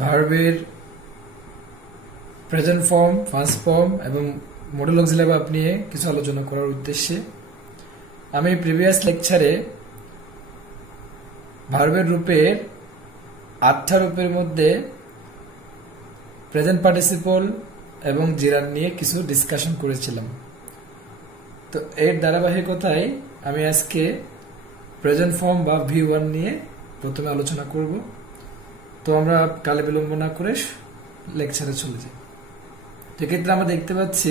ভার্বের present form, first form এবং modal auxiliary verb নিয়ে কিছু আলোচনা করার উদ্দেশ্যে আমি প্রিভিয়াস লেকচারে ভার্বের রূপের 8টা রূপের মধ্যে প্রেজেন্ট পার্টিসিপল এবং জিরান নিয়ে কিছু ডিসকাশন করেছিলাম। তো এর ধারাবাহিকতায় আমি আজকে প্রেজেন্ট ফর্ম বা V1 নিয়ে প্রথমে আলোচনা করব। তো আমরা কালে বিলম্ব না করে লেকচারে চলে যাই। সেক্ষেত্রে আমরা দেখতে পাচ্ছি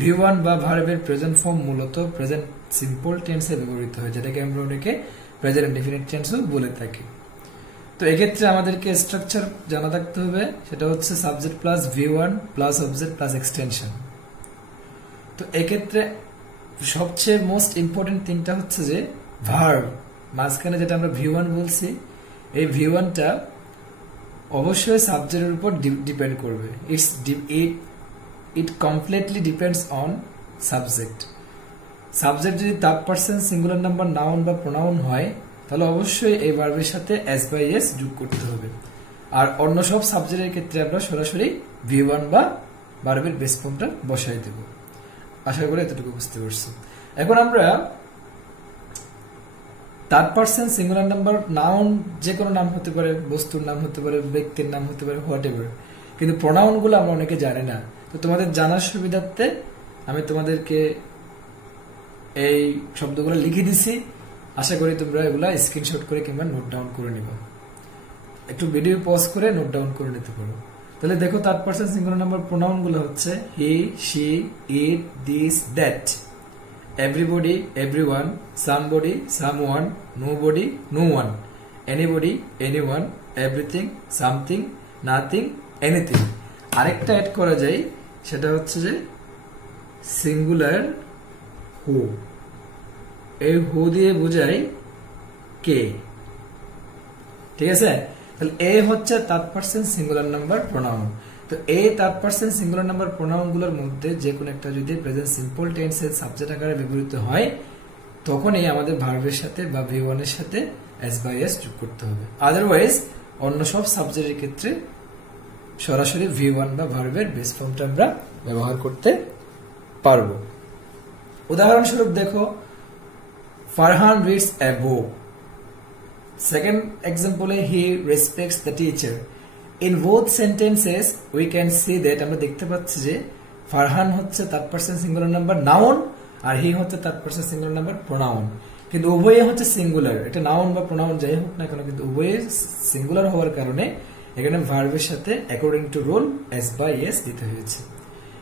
V1 বা ভার্বের প্রেজেন্ট ফর্ম মূলত প্রেজেন্ট সিম্পল টেন্সে ব্যবহৃত হয়, যেটাকে আমরা অনেকে প্রেজেন্ট ইনডিফিনিট টেন্সও বলে থাকি। তো এক্ষেত্রে আমাদেরকে স্ট্রাকচার জানা থাকতে হবে, সেটা হচ্ছে subject plus V1 plus object plus extension. তো এক্ষেত্রে সবচেয়ে মোস্ট ইম্পর্টেন্ট থিংটা হচ্ছে যে ভার্ব মাঝখানে যেটা আমরা V1 বলছি, এই V1টা অবশ্যই সাবজেক্টের উপর ডিপেন্ড করবে। It completely depends on subject. Subject যদি third person singular number noun বা প্রোনাউন হয় তাহলে অবশ্যই এই ভার্বের সাথে এস বাই এস যোগ করতে হবে। আর অন্য সব সাবজেক্টের ক্ষেত্রে আমরা সরাসরি V1 বা ভার্বের বেস ফর্মটা বসাই দেব। আশা করি এতটুকু বুঝতে পারছি। এখন আমরা third person singular number noun যে কোনো নাম হতে পারে, বস্তুর নাম হতে পারে, ব্যক্তির নাম হতে পারে, হোয়াট এভার, কিন্তু প্রোনাউন গুলো আমরা অনেকে জানি না। তো তোমাদের জানার সুবিধার্থে আমি তোমাদেরকে এই শব্দগুলো লিখে দিছি। আশা করি তোমরা এগুলা স্ক্রিনশট করে কিংবা নোট ডাউন করে নিবা। একটু ভিডিও পজ করে নোট ডাউন করে নিতে পারো। তাহলে দেখো third person singular number pronoun গুলো হচ্ছে he, she, it, this, that, everybody, everyone, somebody, someone, nobody, no one, anybody, anyone, everything, something, nothing, anything. আরেকটা অ্যাড করা যায়, সেটা হচ্ছে যে সিঙ্গুলার হু। এই হু দিয়ে বোঝায় কে। ঠিক আছে? তাহলে এ হচ্ছে third person singular number pronoun. তো এই third person singular number pronoun গুলোর মধ্যে যে কোনো একটা যদি প্রেজেন্ট সিম্পল টেন্সের সাবজেক্ট আকারে ব্যবহৃত হয় তখনই আমাদের ভার্বের সাথে বা V1 এর সাথে এস বাই এস যোগ করতে হবে। আদারওয়াইজ অন্য সব সাবজেক্টের ক্ষেত্রে সরাসরি V1 বা ভার্বের বেস ফর্মটা আমরা ব্যবহার করতে পারবো। উদাহরণস্বরূপ দেখো, Farhan reads a book. Second এক্সাম্পলে he respects the teacher. In both sentences we can see that আমরা দেখতে পাচ্ছি যে ফারহান হচ্ছে third person singular number noun আর হি হচ্ছে third person singular number pronoun, কিন্তু উভয়ে হচ্ছে সিঙ্গুলার। এটা নাউন বা প্রোনাউন যাই হোক না কেন, কিন্তু উভয়ে সিঙ্গুলার হওয়ার কারণে এখানে ভার্বের সাথে according to rule S by S দিতে হয়েছে।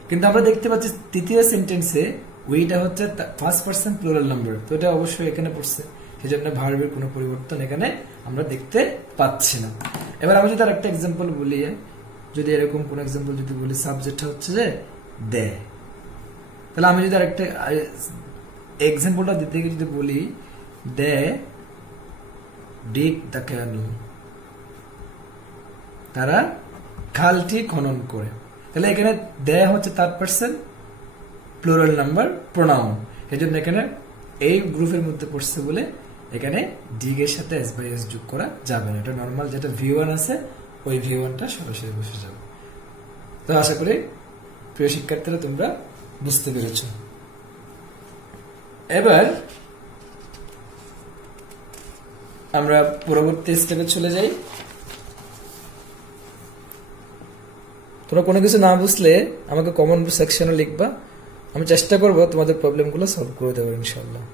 কিন্তু আমরা দেখতে পাচ্ছি তৃতীয় সেন্টেন্সে উইটা হচ্ছে ফার্স্ট পারসন প্লুরাল নাম্বার, তো এটা অবশ্যই এখানে পড়ছে, সেজন্য ভার্বের কোনো পরিবর্তন এখানে আমরা দেখতে পাচ্ছি না। এবার আমি যদি আরেকটা এক্সাম্পল বলি, যদি এরকম কোন এক্সাম্পল যদি বলি, সাবজেক্টটা হচ্ছে যে দে, তাহলে আমি যদি আরেকটা এক্সাম্পলটা দিতে গিয়ে যদি বলি দে ডিগ দ্য ক্যানেল, তারা খালটি খনন করে, তাহলে এখানে দে হচ্ছে third person plural number pronoun, এজন্য এখানে এই গ্রুপের মধ্যে পড়ছে বলে এখানে ডিগ এর সাথে এস বাই এস যোগ করা যাবে না। এটা নর্মাল যেটা V1 আছে ওই V1টা সরাসরি বসে যাবে। তো আশা করি প্রিয় শিক্ষার্থীরা তোমরা বুঝতে পেরেছ। এবার আমরা পরবর্তী স্টেপে চলে যাই। তোমরা কোনো কিছু না বুঝলে আমাকে কমেন্ট সেকশনে লিখবা, আমি চেষ্টা করব তোমাদের প্রবলেমগুলো সলভ করে দেবো ইনশাআল্লাহ।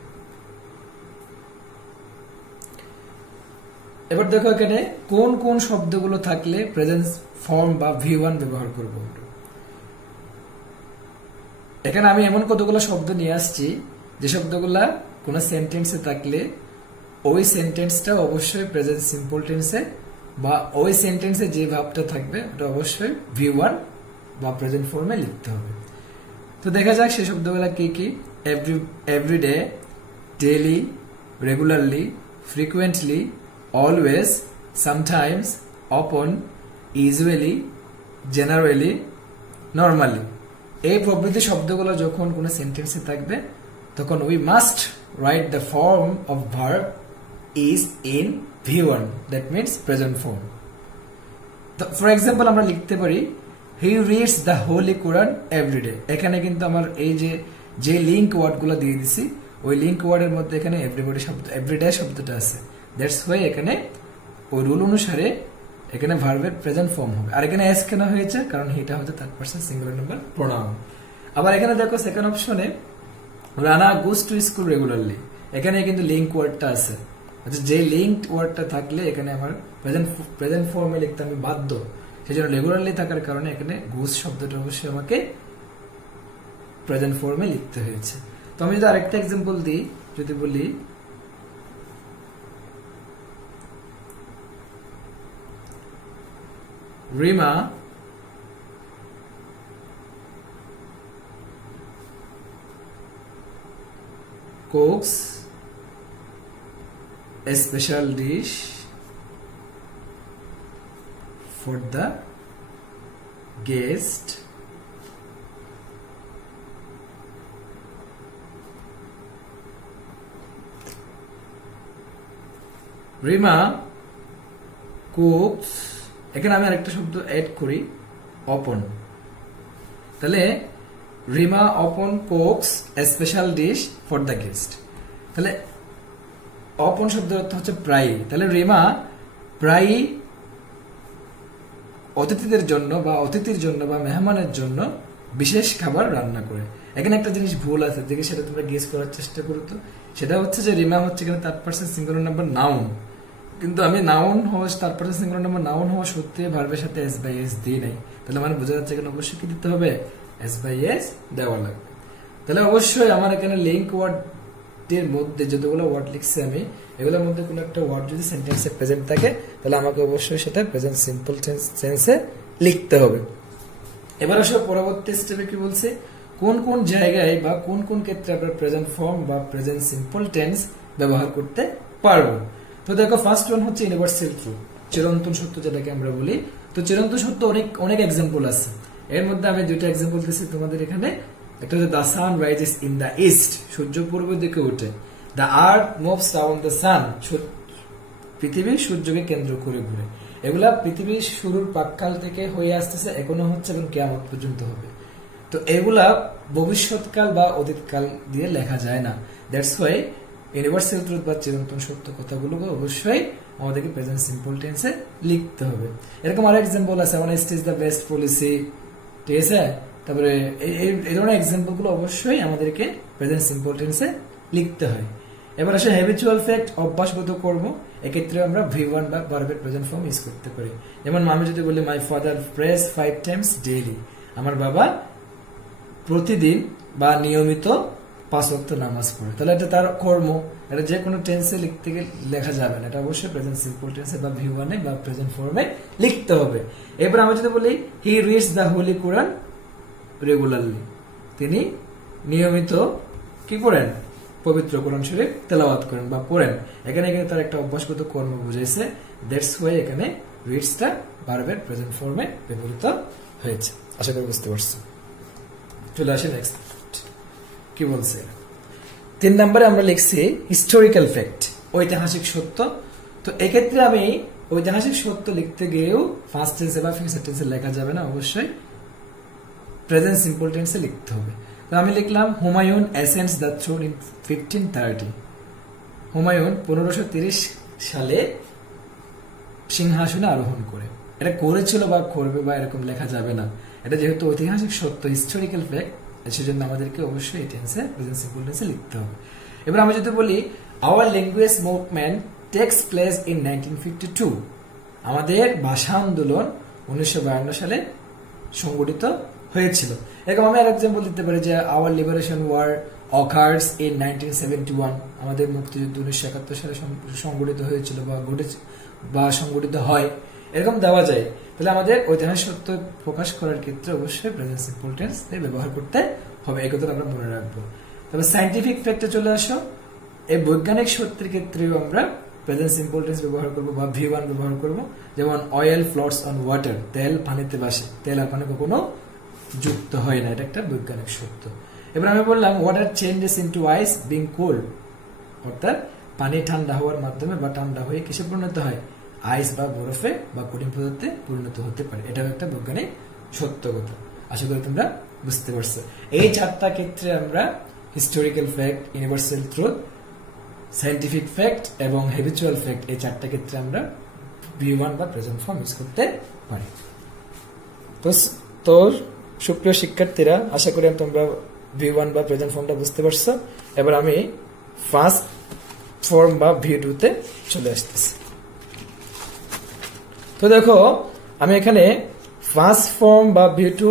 এবার দেখো এখানে কোন কোন শব্দগুলো থাকলে প্রেজেন্ট ফর্ম বা V1 ব্যবহার করব। এখানে আমি এমন কতগুলো শব্দ নিয়ে আসছি যে শব্দগুলা কোন সেন্টেন্সে থাকলে ওই সেন্টেন্সটা অবশ্যই প্রেজেন্ট সিম্পল টেন্সে বা ওই সেন্টেন্সে যে ভাবটা থাকবে ওটা অবশ্যই V1 বা প্রেজেন্ট ফর্মে লিখতে হবে। তো দেখা যাক সেই শব্দগুলা কি কি। Everyday, daily, regularly, frequently, always, sometimes, often, usually, generally, normally, এই প্রভৃতি শব্দগুলো যখন কোন সেন্টেন্সে থাকবে তখন we must write the form of verb is in V1, that means present form. For example আমরা লিখতে পারি he reads the holy Quran everyday. এখানে কিন্তু আমার এই যে লিঙ্ক ওয়ার্ড গুলো দিয়ে দিছি, ওই লিঙ্ক ওয়ার্ডের মধ্যে এখানে এভরিবডি শব্দ, এভরিডে শব্দটা আছে। দ্যাটস ওয়াই এখানে ওই রুল অনুসারে এখানে ভার্বের প্রেজেন্ট ফর্ম হবে। আর এখানে এস কেন হয়েছে, কারণ এটা হচ্ছে third person singular number pronoun. আবার এখানে দেখো সেকেন্ড অপশনে Rana goes to school regularly, এখানে কিন্তু লিঙ্ক ওয়ার্ডটা আছে। আচ্ছা, যে লিঙ্কড ওয়ার্ডটা থাকলে এখানে আমার প্রেজেন্ট ফর্মে লিখতে আমি বাধ্য, সেই জন্য রেগুলারলি থাকার কারণে এখানে গোস শব্দটা অবশ্যই আমাকে প্রেজেন্ট ফর্মে লিখতে হয়েছে। তো আমি যদি আরেকটা এক্সাম্পল দিই, যদি বলি Rima cooks a special dish for the guest Rima cooks, এখানে আমি আরেকটা শব্দ অ্যাড করি অপন, তাহলে Rima upon cooks a special dish for the guest. তাহলে অপন শব্দের অর্থ হচ্ছে প্রায়ই, তাহলে রিমা প্রায়ই অতিথিদের জন্য বা অতিথির জন্য বা মেহমানের জন্য বিশেষ খাবার রান্না করে। এখানে একটা জিনিস ভুল আছে, দেখে সেটা তোমরা গেস করার চেষ্টা করো। তো সেটা হচ্ছে যে রিমা হচ্ছে এখানে third person singular number noun, কিন্তু আমি নাউন হওয়া third person singular number noun হওয়া সত্যি ভার্বের সাথে এস বাই এস দিই নাই। তাহলে মানে বোঝা যাচ্ছে এখানে অবশ্যই কি দিতে হবে, এস বাই এস দেওয়া লাগবে। তাহলে অবশ্যই আমার এখানে লিঙ্ক ওয়ার্ড এর মধ্যে যতগুলো ওয়ার্ড লিখছি আমি, এগুলোর মধ্যে কোনো একটা ওয়ার্ড যদি সেন্টেন্সে প্রেজেন্ট থাকে তাহলে আমাকে অবশ্যই সেটা প্রেজেন্ট সিম্পল টেন্সে লিখতে হবে। এবার আসলে পরবর্তী স্টেপে কি বলছে, কোন কোন জায়গায় বা কোন কোন ক্ষেত্রে আমরা প্রেজেন্ট ফর্ম বা প্রেজেন্ট সিম্পল টেন্স ব্যবহার করতে পারবো। তো দেখো ফার্স্ট ওয়ান হচ্ছে ইউনিভার্সাল ট্রুথ, চিরন্তন সত্য যেটাকে আমরা বলি। তো চিরন্তন সত্য অনেক এক্সাম্পল আছে, এর মধ্যে আমি দুইটা এক্সাম্পল দিচ্ছি তোমাদের এখানে। একটা হচ্ছে the sun rises in the east, সূর্য পূর্ব দিকে ওঠে। The earth moves around the sun, পৃথিবী সূর্যকে কেন্দ্র করে ঘুরে। এগুলা পৃথিবীর শুরুর প্রাক্কাল থেকে হয়ে আসতেছে, এখনো হচ্ছে এবং কিয়ামত পর্যন্ত হবে। তো এগুলা ভবিষ্যৎকাল বা অতীতকাল দিয়ে লেখা যায় না। দ্যাটস ওয়াই ইউনিভার্সাল ট্রুথ বা চিরন্তন সত্য কথাগুলোকে অবশ্যই আমাদেরকে প্রেজেন্ট সিম্পল টেন্সে লিখতে হবে। এরকম আরো এক্সাম্পল আছে, honesty is the best policy, ঠিক আছে। তারপরে এই ধরনের এক্সাম্পল গুলো অবশ্যই আমাদেরকে প্রেজেন্ট সিম্পল টেন্সে লিখতে হয়। এবার আসে হ্যাবিচুয়াল ফ্যাক্ট, অভ্যাসগত কর্ম। এক্ষেত্রে আমরা V1 বা ভার্বের প্রেজেন্ট ফর্ম ইউজ করতে পারি। যেমন আমি যদি বলি my father press 5 Times daily, আমার বাবা প্রতিদিন বা নিয়মিত 5 ওয়াক্ত নামাজ পড়ে, তাহলে এটা তার কর্ম। এটা যে কোনো টেন্সে লিখতে গেলে লেখা যাবে না, এটা অবশ্যই প্রেজেন্ট সিম্পল টেন্সে বা V1 বা প্রেজেন্ট ফর্মে লিখতে হবে। এবার আমি যদি বলি হি reads the holy Quran regularly, তিনি নিয়মিত কি করেন, পবিত্র কোরআন শরীফ তেলাওয়াত করেন বা পড়েন। এখানে কিন্তু তার একটা অভ্যাসগত কর্ম বুঝাইছে। দ্যাটস ওয়াই এখানে রিডসটা ভার্বের প্রেজেন্ট ফর্মে ব্যবহৃত হয়েছে। আশা করি বুঝতে পারছো। চলে আসে নেক্সট, কি বলছে 3 নম্বরে আমরা লিখছি হিস্টোরিক্যাল ফ্যাক্ট, ঐতিহাসিক সত্য। তো এক্ষেত্রে আমি ঐতিহাসিক সত্য লিখতে গিয়েও ফার্স্ট টেন্সে বা ফিউচার টেন্সে লেখা যাবে না, অবশ্যই প্রেজেন্ট সিম্পল টেন্সে লিখতে হবে। তো আমি লিখলাম Humayun ascends the throne in 1530, Humayun 1530 সালে সিংহাসনে আরোহণ করে। এটা করেছিল বা করবে বা এরকম লেখা যাবে না, এটা যেহেতু ঐতিহাসিক সত্য হিস্টোরিক্যাল ফ্যাক্ট, সেজন্য আমাদেরকে অবশ্যই এই টেন্সে প্রেজেন্ট সিম্পল টেন্সে লিখতে হবে। এবার আমি যদি বলি our language movement takes place in 1952, আমাদের ভাষা আন্দোলন 1952 সালে সংগঠিত হয়েছিল। এরকম আমি আর এক্সাম্পল দিতে পারি যে our liberation war occurs in 1971, আমাদের মুক্তিযুদ্ধ 1971 সালে সংগঠিত হয়েছিল বা সংগঠিত হয়, এরকম দেওয়া যায়। তাহলে আমাদের ঐতিহাসিক সত্য প্রকাশ করার ক্ষেত্রে অবশ্যই প্রেজেন্ট সিম্পল টেন্স ব্যবহার করতে হবে, এই কথা আমরা মনে রাখবো। তবে সাইন্টিফিক ফ্যাক্টে চলে আসো, এই বৈজ্ঞানিক সত্যের ক্ষেত্রেও আমরা প্রেজেন্ট সিম্পল টেন্স ব্যবহার করবো বা V1 ব্যবহার করবো। যেমন অয়েল ফ্লোটস অন ওয়াটার, তেল পানিতে ভাসে, তেল আর পানি কখনো যুক্ত হয় না, এটা একটা বৈজ্ঞানিক সত্য। এবার আমি বললাম ওয়াটার চেঞ্জেস ইনটু আইস বিং কোল্ড, অর্থাৎ পানি ঠান্ডা হওয়ার মাধ্যমে বা ঠান্ডা হয়ে কিসে পরিণত হয়, আইস বা বরফে বা কঠিন পদার্থে পরিণত হতে পারে। এটাও একটা বৈজ্ঞানিক সত্য কথা। আশা করি তোমরা বুঝতে পারছো। এই 4টা ক্ষেত্রে আমরা historical fact, universal truth, scientific fact এবং হ্যাবিচুয়াল ফ্যাক্ট, এই 4টা ক্ষেত্রে আমরা V1 বা প্রেজেন্ট ফর্ম ইউজ করতে পারি। তো তোর সুপ্রিয় শিক্ষার্থীরা, আশা করি তোমরা V1 বা প্রেজেন্ট ফর্মটা বুঝতে পারছো। এবার আমি ফার্স্ট ফর্ম বা V2 তে চলে আসতেছি। তো দেখো, আমি এখানে ফার্স্ট ফর্ম বা V2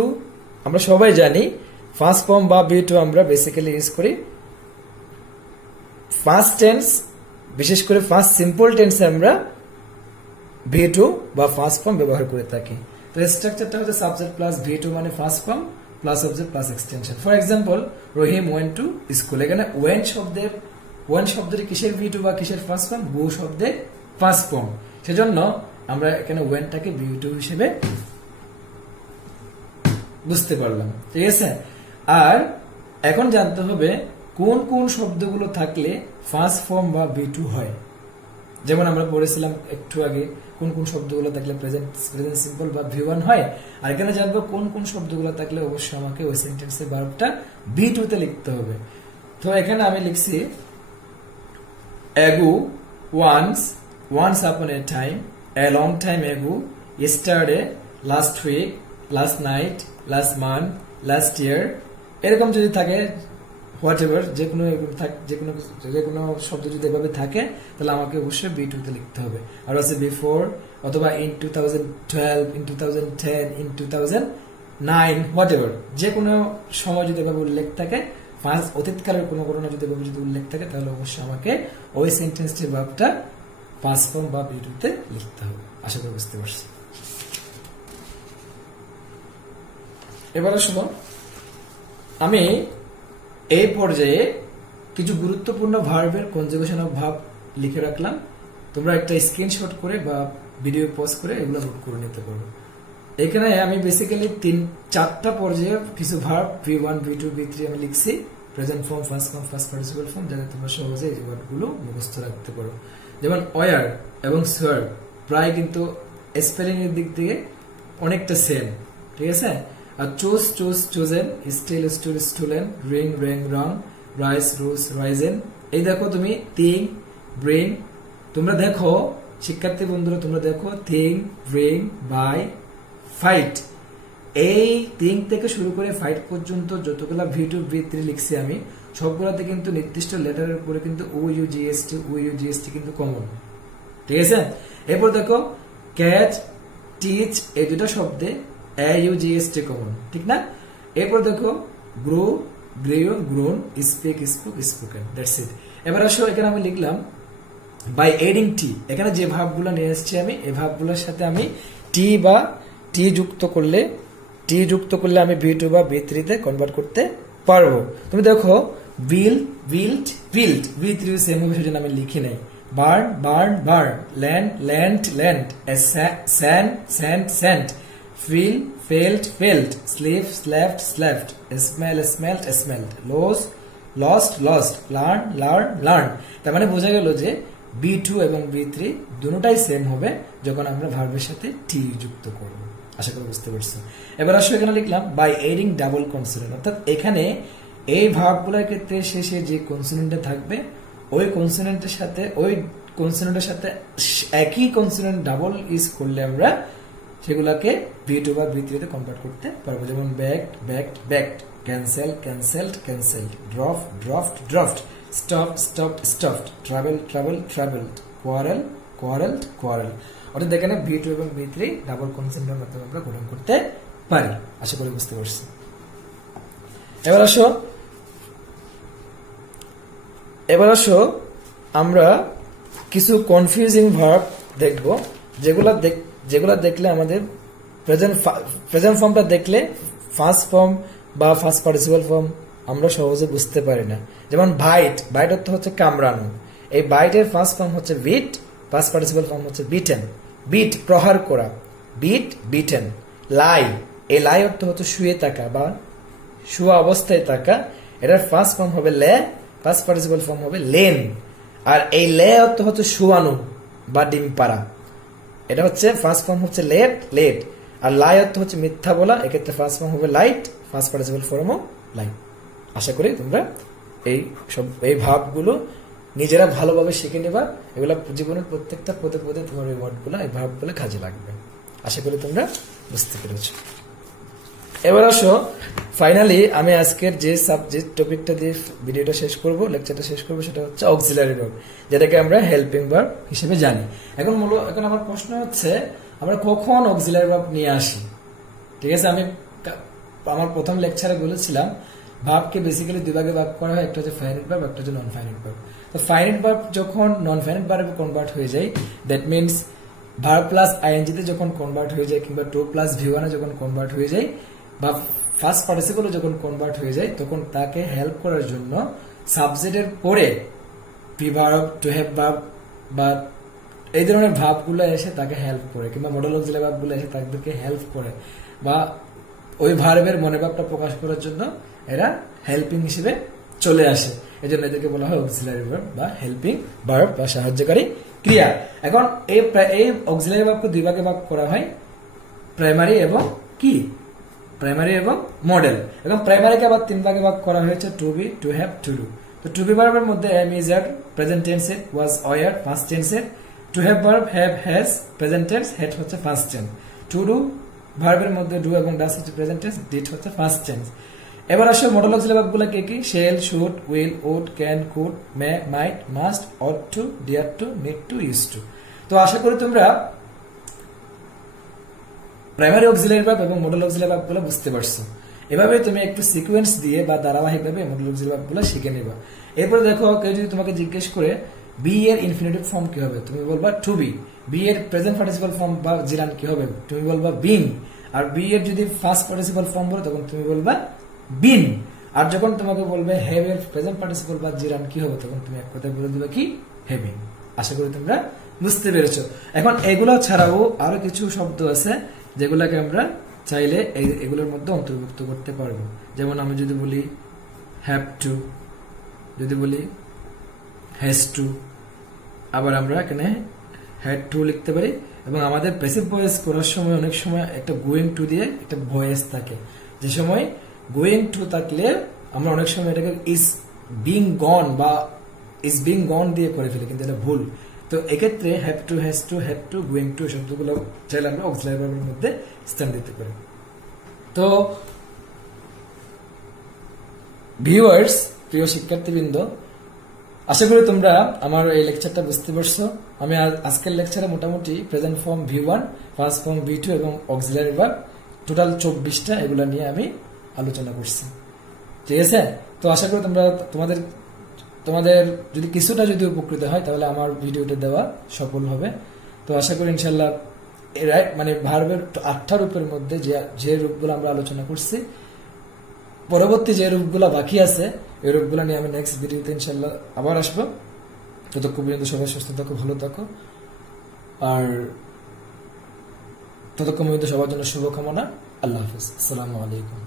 আমরা সবাই জানি। ফার্স্ট ফর্ম বা V2 আমরা বেসিক্যালি ইউজ করি ফার্স্ট টেন্স, বিশেষ করে ফার্স্ট সিম্পল টেন্সে আমরা V2 বা ফার্স্ট ফর্ম ব্যবহার করে থাকি। তো স্ট্রাকচারটা হচ্ছে সাবজেক্ট প্লাস V2 মানে first form plus object plus extension. For example, Rahim went to school. এখানে ওয়েন্ট শব্দের কিসের V2 বা কিসের ফার্স্ট ফর্ম? গো শব্দের ফার্স্ট ফর্ম। সেজন্য আমরা এখানে ওয়েন্টটাকে V2 হিসেবে বুঝতে পারলাম, ঠিক আছে। আর এখন জানতে হবে কোন কোন শব্দগুলো থাকলে ফার্স্ট ফর্ম বা V2 হয়। যেমন আমরা পড়েছিলাম একটু আগে কোন কোন শব্দগুলো থাকলে প্রেজেন্ট সিম্পল বা V1 হয়। আর এখানে জানবো কোন কোন শব্দগুলো থাকলে অবশ্যই আমাকে ওই সেন্টেন্সের ভার্বটা V2 তে লিখতে হবে। তো এখানে আমি লিখছি ago, once upon a time, a long time ago, yesterday, last week, last night, last month, last year, এরকম যদি থাকে হোয়াট এভার, যে কোনো শব্দ যদি এভাবে থাকে তাহলে আমাকে অবশ্যই V2 তে লিখতে হবে। আর আছে বিফোর অথবা in 2012, in 2010, in 2009, what ever, যে কোনো সময় যদি এভাবে উল্লেখ থাকে, ফার্স্ট অতীতকালের কোনো ঘটনা যদি এভাবে যদি উল্লেখ থাকে, তাহলে অবশ্যই আমাকে ওই সেন্টেন্সটির ভার্বটা ফার্স্ট ফর্ম বা V2 তে লিখতে হবে। আশা করি বুঝতে পারছি। এবারে শুনো, আমি এই পর্যায়ে কিছু গুরুত্বপূর্ণ ভার্বের কনজুগেশন অফ ভার্ব লিখে রাখলাম। তোমরা একটা স্ক্রিনশট করে বা ভিডিও পজ করে এগুলো নোট করে নিতে পারো। এখানে আমি বেসিক্যালি 4টা পর্যায়ে কিছু ভার্ব V1, V2, V3 আমি লিখছি, present form, first form, first participle form, যাতে তোমরা সহজে এই ওয়ার্ডগুলো মুখস্থ রাখতে পারো। যেমন ওয়ার এবং সোয়ার প্রায় কিন্তু স্পেলিং এর দিক থেকে অনেকটা সেম, ঠিক আছে। আর চোজেন, স্টোল, স্টুলেন, রিং, রং, রাইস, রোজ, রাইজেন। এই দেখো তুমি থিং, ব্রিং, তোমরা দেখো শিক্ষার্থী বন্ধুরা, তোমরা দেখো থিং, ব্রিং, বাই, ফাইট। এই থিং থেকে শুরু করে ফাইট পর্যন্ত যতগুলা V2, V3 লিখছি আমি, সবগুলাতে কিন্তু নির্দিষ্ট লেটারের উপরে কিন্তু OUGST কিন্তু কমন, ঠিক আছে। এরপর দেখো ক্যাচ, টিচ, এই দুটা শব্দে AUGST কমন, ঠিক না। এরপর দেখো grow, grown, speak, spoken, that's it. এবার আসো, এখানে আমি লিখলাম বাই এডিং টি। এখানে যে ভাবগুলো নিয়ে এসেছি আমি, এই ভাবগুলোর সাথে আমি টি যুক্ত করলে আমি V2 বা V3 তে কনভার্ট করতে পারবো। তুমি দেখো বিল্ড, V3 সেম হবে, সেজন্য আমি লিখি নাই। Burn, land, sand, felt, slept, smelled, lost, learn। তার মানে বোঝা গেল যে V2 এবং V3 দুটোটাই সেম হবে যখন আমরা ভার্বের সাথে টি যুক্ত করব। আশা করি বুঝতে পারছো। এবার আসো, এখানে লিখলাম বাই এডিং ডাবল কনসোনেন্ট, অর্থাৎ এখানে এই ভার্বগুলোর ক্ষেত্রে শেষে যে কনসোনেন্টটা থাকবে, ওই কনসোনেন্টের সাথে একই কনসোনেন্ট ডাবল ইউজ করলে আমরা সেগুলাকে V2 বা V3 তে কনভার্ট করতে পারবো। যেমন backed, cancelled, dropped, stopped, travelled, quarrelled. অর্থাৎ এখানে V2 এবং V3 ডাবল কনসোনেন্টের মাধ্যমে আমরা গঠন করতে পারি। আশা করি বুঝতে পারছি। এবার আসো আমরা কিছু কনফিউজিং ভার্ব দেখব, যেগুলা দেখলে আমাদের প্রেজেন্ট ফর্মটা দেখলে ফার্স্ট ফর্ম বা ফার্স্ট পার্টিসিপল ফর্ম আমরা সহজে বুঝতে পারি না। যেমন বাইট অর্থ হচ্ছে কামড়ানো। এই বাইটের ফার্স্ট ফর্ম হচ্ছে বিট, ফার্স্ট পার্টিসিপল ফর্ম হচ্ছে বিটেন। বিট প্রহার করা, বিটেন। লাই, এই লাই অর্থ হচ্ছে শুয়ে থাকা বা শুয়া অবস্থায় থাকা। এটার ফার্স্ট ফর্ম হবে লে, ফার্স্ট পার্টিসিপল ফর্ম হবে লেন। আর এই লে অর্থ হচ্ছে শুয়ানো বা ডিম পাড়া। এটা হচ্ছে ফার্স্ট ফর্ম হচ্ছে লেট, আর লাই অর্থ হচ্ছে মিথ্যা বলা, এক্ষেত্রে ফার্স্ট ফর্ম হবে লাইট, ফার্স্ট পার্টিসিপল ফর্মও লাইট। আশা করি তোমরা এই ভাবগুলো নিজেরা ভালোভাবে শিখে নেবা, এগুলা জীবনের প্রত্যেকটা পদে পদে তোমার এই ওয়ার্ডগুলো এই ভাবগুলো কাজে লাগবে। আশা করি তোমরা বুঝতে পেরেছো। এবার আসো ফাইনালি আমি আজকের যে সাবজেক্ট টপিকটা দিয়ে ভিডিওটা শেষ করব, লেকচারটা শেষ করব, সেটা হচ্ছে অক্সিলারি ভার্ব, যেটাকে আমরা হেল্পিং ভার্ব হিসেবে জানি। এখন আমার প্রশ্ন হচ্ছে আমরা কখন অক্সিলারি ভার্ব নিয়ে আসি? ঠিক আছে, আমি আমার প্রথম লেকচারে বলেছিলাম ভার্বকে বেসিক্যালি দুই ভাগে ভাগ করা হয়, একটা হচ্ছে ফাইনাইট ভার্ব, একটা হচ্ছে নন ফাইনাইট ভার্ব। তো ফাইনাইট ভার্ব যখন নন ফাইনাইট ভার্বে কনভার্ট হয়ে যায়, that means verb plus I N G তে যখন কনভার্ট হয়ে যায়, কিংবা টু প্লাস ভি1 এ যখন কনভার্ট হয়ে যায়, বা ফার্স্ট পার্টিসিপলে যখন কনভার্ট হয়ে যায়, তখন তাকে হেল্প করার জন্য সাবজেক্টের পরে pre verb, two have verb বা এই ধরনের ভার্বগুলো এসে তাকে হেল্প করে, কিংবা মডেল অক্সিলারি ভার্বগুলো এসে তাদেরকে হেল্প করে, বা ওই ভার্বের মনোভাবটা প্রকাশ করার জন্য এরা হেল্পিং হিসেবে চলে আসে। এই জন্য এদেরকে বলা হয় অক্সিলারি ভার্ব বা হেল্পিং ভার্ব বা সাহায্যকারী ক্রিয়া। এখন এই অক্সিলারি ভার্বকে দুই ভাগে ভাগ করা হয়, প্রাইমারি এবং কি প্রাইমারি এবং মডেল। এবং প্রাইমারিকে আবার তিন ভাগে ভাগ করা হয়েছে, to be, to have, to do. তো টু বি ভার্বের মধ্যে এম, ইজ, আর প্রেজেন্ট টেন্সে, ওয়াজ, ওয়ার পাস্ট টেন্সে। To have verb have, has present tense, had হচ্ছে পাস্ট টেন্স। টু ডু ভার্বের মধ্যে ডু এবং ডাস হচ্ছে প্রেজেন্ট টেন্স, ডিড হচ্ছে পাস্ট টেন্স। এবার আসলে মডেল অক্সিলারি ভার্বগুলো কি? Shall, should, will, would, can, could, may, might, must, ought to, dare to, need two, use to. তো আশা করি তোমরা প্রাইমারি অক্সিলারি ভার্ব এবং মডেল অক্সিলারি ভার্বগুলো বুঝতে পারছো। এভাবে তুমি একটু সিকোয়েন্স দিয়ে বা ধারাবাহিকভাবে মডেল অক্সিলারি ভার্বগুলো শিখে নেবা। এরপরে দেখো, কেউ যদি তোমাকে জিজ্ঞেস করে বি এর ইনফিনিটিভ ফর্ম কি হবে, তুমি বলবা টু বি। বি এর প্রেজেন্ট পার্টিসিপল ফর্ম বা জিরান কি হবে, তুমি বলবা বিং। আর বি এর যদি ফার্স্ট পার্টিসিপল ফর্ম বলো, তখন তুমি বলবা বিন। আর যখন তোমাকে বলবে হ্যাভ এর প্রেজেন্ট পার্টিসিপল বা জিরান কি হবে, তখন তুমি এক কথায় বলে দিবে কি, হ্যাভিং। আশা করি তোমরা বুঝতে পেরেছো। এখন এগুলো ছাড়াও আরো কিছু শব্দ আছে যেগুলোকে আমরা চাইলে এগুলোর মধ্যে অন্তর্ভুক্ত করতে পারবো। যেমন আমি যদি বলি হ্যাভ টু, যদি বলি হ্যাজ টু, আবার আমরা এখানে হ্যাড টু লিখতে পারি। এবং আমাদের প্যাসিভ ভয়েস করার সময় অনেক সময় একটা গোয়িং টু দিয়ে একটা ভয়েস থাকে, যে সময় গোয়িং টু থাকলে আমরা অনেক সময় এটাকে ইজ বিং গন বা ইজ বিং গন দিয়ে করে ফেলি, কিন্তু এটা ভুল। তো এক্ষেত্রে have to, has to, had to, going to শব্দগুলো চাইলে আমরা অক্সিলারি ভার্বের মধ্যে স্থান দিতে পারি। তো ভিউয়ার্স, প্রিয় শিক্ষার্থীবৃন্দ, আশা করি তোমরা আমার এই লেকচারটা বুঝতে পারছো। আমি আজকের লেকচারে মোটামুটি present form V1, first form ভি2 এবং অক্সিলারি ভার্ব টোটাল 24টা এগুলা নিয়ে আমি আলোচনা করছি। ঠিক আছে, তো আশা করি তোমরা তোমাদের যদি কিছুটা যদি উপকৃত হয়, তাহলে আমার ভিডিওটা দেওয়া সফল হবে। তো আশা করি ইনশাল্লাহ মানে ভার্বের 8টা রূপের মধ্যে যে রূপগুলো আমরা আলোচনা করছি, পরবর্তী যে রূপগুলো বাকি আছে এই রূপগুলো নিয়ে আমি নেক্সট ভিডিওতে ইনশাল্লাহ আবার আসবো। ততক্ষণ পর্যন্ত সবাই সুস্থ থাকো, ভালো থাকো, আর ততক্ষণ পর্যন্ত সবার জন্য শুভকামনা। আল্লাহ হাফিজ, আসসালামু আলাইকুম।